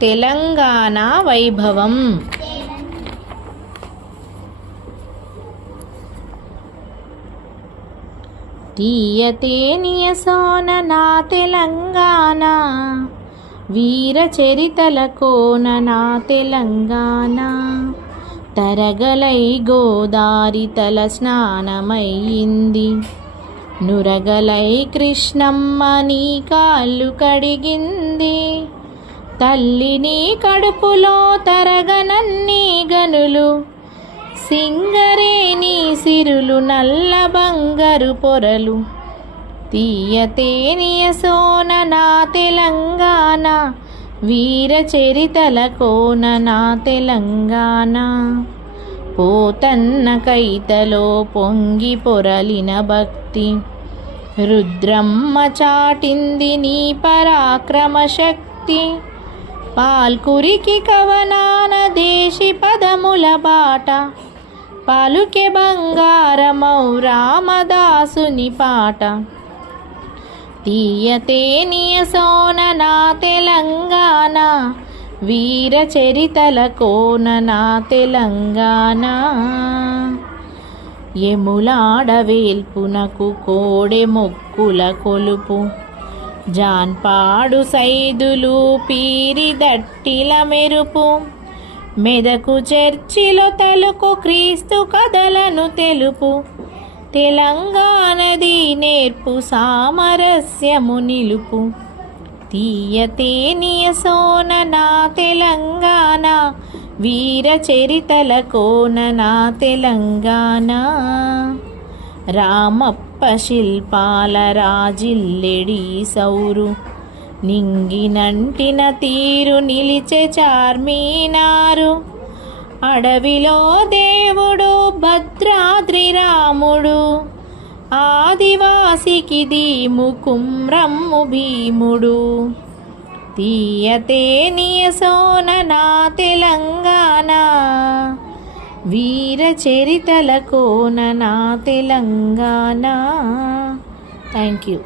తెలంగాణ వైభవం. తీయతేనియ సోన నా తెలంగాణ వీర చరితల కోన నా తెలంగాణ. తరగలై గోదారి తల స్నానమయ్యింది. నురగలై కృష్ణమ్మ నీ కాళ్ళు కడిగింది. తల్లిని కడుపులో తరగనన్ని గనులు సింగరేణి సిరులు నల్ల బంగారు పొరలు. తీయతేనియ సోన నా తెలంగాణ వీర చరితల కోన నా తెలంగాణ. పోతన్న కైతలో పొంగి పొరలిన భక్తి రుద్రమ్మ చాటింది నీ పరాక్రమ శక్తి. పాల్కురికి కవనాన దేశి పదముల బాట. పలుకె బంగారమౌ రామదాసుని పాట. తీయతేనియ నియసోన నా తెలంగాణ వీర చరితల కోన నా తెలంగాణ. ఎములాడవేల్పునకు కోడె మొక్కుల కొలుపు. జాన్పాడు సైదులు పీరి దట్టిల మెరుపు. మెదకు చర్చిలో తలుకు క్రీస్తు కథలను తెలుపు. తెలంగాణది నేర్పు సామరస్యము నిలుపు. తీయతేనియ సోన నా తెలంగాణ వీర చరితల కోన నా తెలంగాణ. రామప్ప శిల్పాల రాజిల్లెడి సౌరు. నింగినంటిన తీరు నిలిచే చార్మీనారు. అడవిలో దేవుడు భద్రాద్రి రాముడు. ఆదివాసికి దీము కుమ్రమ్ము భీముడు. తీయతే నియసోన నా తెలంగాణ. వీర చరితల కోన నా తెలంగాణ. Thank you